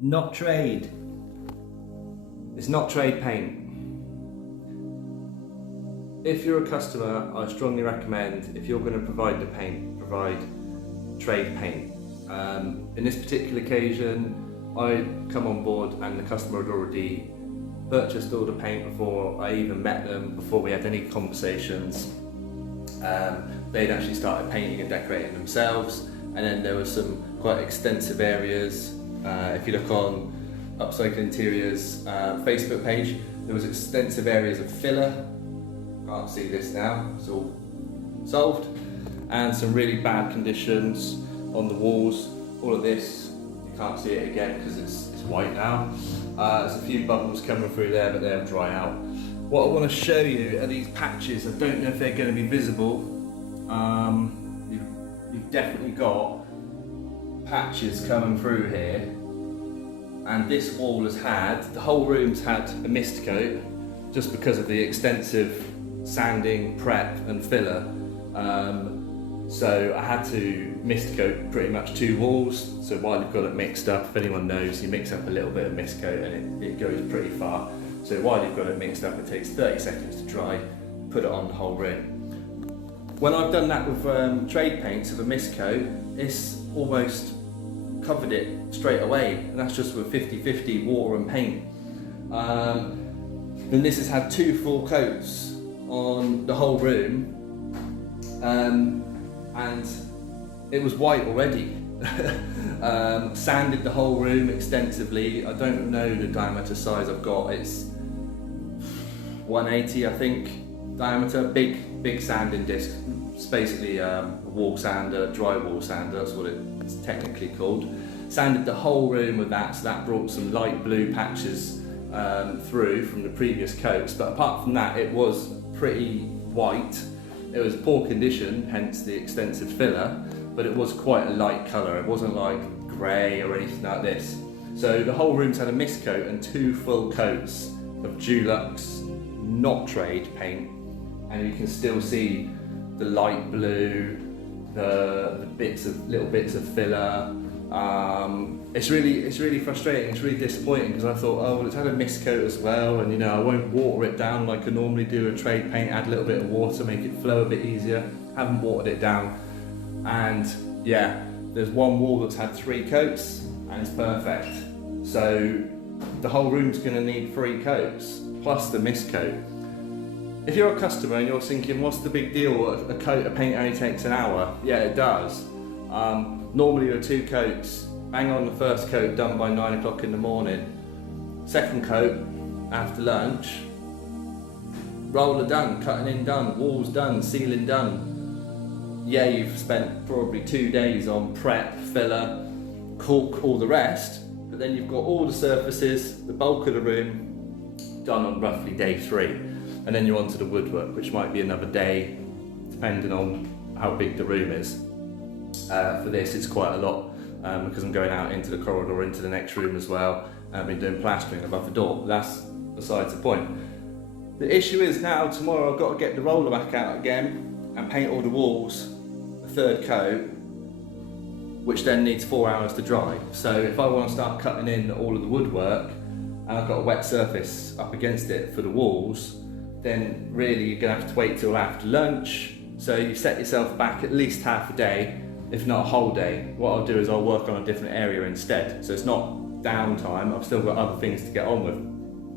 Not trade. It's not trade paint. If you're a customer, I strongly recommend, if you're going to provide the paint, provide trade paint. In this particular occasion, I come on board and the customer had already purchased all the paint before I even met them, before we had any conversations. They'd actually started painting and decorating themselves, and then there were some quite extensive areas. If you look on Upcycle Interiors Facebook page, there was extensive areas of filler. Can't see this now, it's all solved. And some really bad conditions on the walls. All of this, you can't see it again because it's white now. There's a few bubbles coming through there, but they'll dry out. What I want to show you are these patches. I don't know if they're going to be visible. You've definitely got patches coming through here. And this wall has had, the whole room's had a mist coat just because of the extensive sanding, prep and filler. So I had to mist coat pretty much 2 walls. So while you've got it mixed up, if anyone knows, you mix up a little bit of mist coat and it goes pretty far. So while you've got it mixed up, it takes 30 seconds to dry, put it on the whole room. When I've done that with trade paints of a mist coat, it's almost covered it straight away, and that's just with 50-50 water and paint. Then this has had 2 full coats on the whole room, and it was white already. Sanded the whole room extensively. I don't know the diameter size I've got, it's 180 I think diameter, big sanding disc. It's basically a wall sander, dry wall sander, that's what it's technically called. Sanded the whole room with that, so that brought some light blue patches through from the previous coats, but apart from that it was pretty white. It was poor condition, hence the extensive filler, but it was quite a light colour. It wasn't like grey or anything like this. So the whole room's had a mist coat and 2 full coats of Dulux not trade paint, and you can still see the light blue, the little bits of filler. It's really frustrating. It's really disappointing because I thought, oh well, it's had a mist coat as well, and I won't water it down like I normally do a trade paint. Add a little bit of water, make it flow a bit easier. Haven't watered it down, and yeah, there's one wall that's had 3 coats and it's perfect. So the whole room's going to need 3 coats plus the mist coat. If you're a customer and you're thinking, what's the big deal? A coat of paint only takes an hour. Yeah, it does. Normally there are 2 coats. Bang on the first coat, done by 9 o'clock in the morning. Second coat after lunch. Roller done, cutting in done, walls done, ceiling done. Yeah, you've spent probably 2 days on prep, filler, caulk, all the rest, but then you've got all the surfaces, the bulk of the room done on roughly day 3. And then you're onto the woodwork, which might be another day, depending on how big the room is. For this, it's quite a lot because I'm going out into the corridor, into the next room as well. I've been doing plastering above the door. That's besides the point. The issue is now, tomorrow I've got to get the roller back out again and paint all the walls, a 3rd coat, which then needs 4 hours to dry. So if I want to start cutting in all of the woodwork, and I've got a wet surface up against it for the walls, then really you're going to have to wait till after lunch. So you set yourself back at least half a day, if not a whole day. What I'll do is I'll work on a different area instead. So it's not downtime, I've still got other things to get on with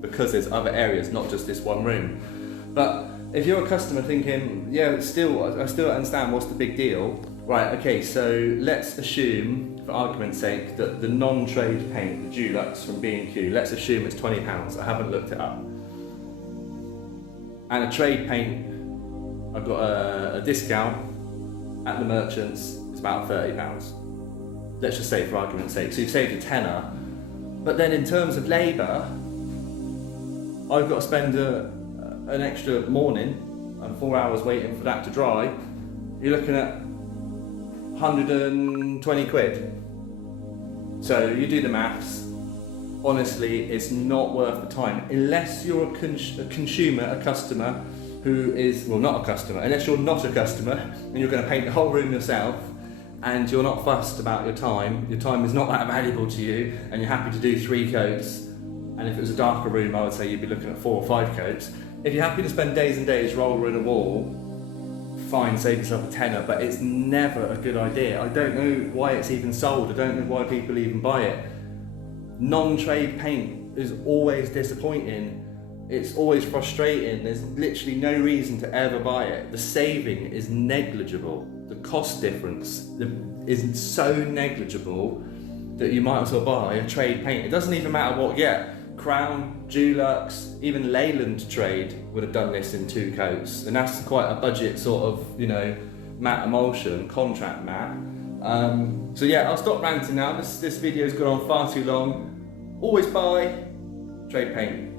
because there's other areas, not just this one room. But if you're a customer thinking, yeah, I still don't understand what's the big deal. Right, okay, so let's assume, for argument's sake, that the non-trade paint, the Dulux from B&Q, let's assume it's £20. I haven't looked it up. And a trade paint, I've got a discount at the merchants, it's about £30. Let's just say for argument's sake. So you've saved a tenner, but then in terms of labour, I've got to spend an extra morning and 4 hours waiting for that to dry. You're looking at 120 quid. So you do the maths. Honestly, it's not worth the time unless you're a consumer, a customer who is, well, not a customer, unless you're not a customer and you're going to paint the whole room yourself, and you're not fussed about your time is not that valuable to you, and you're happy to do 3 coats, and if it was a darker room, I would say you'd be looking at 4 or 5 coats. If you're happy to spend days and days rollering a wall, fine, save yourself a tenner, but it's never a good idea. I don't know why it's even sold. I don't know why people even buy it. Non-trade paint is always disappointing. It's always frustrating. There's literally no reason to ever buy it. The saving is negligible. The cost difference is so negligible that you might as well buy a trade paint. It doesn't even matter what you get. Crown, Dulux, even Leyland Trade would have done this in 2 coats, and that's quite a budget sort of, you know, matte emulsion, contract matte. So yeah, I'll stop ranting now. This video's gone on far too long. Always buy trade paint.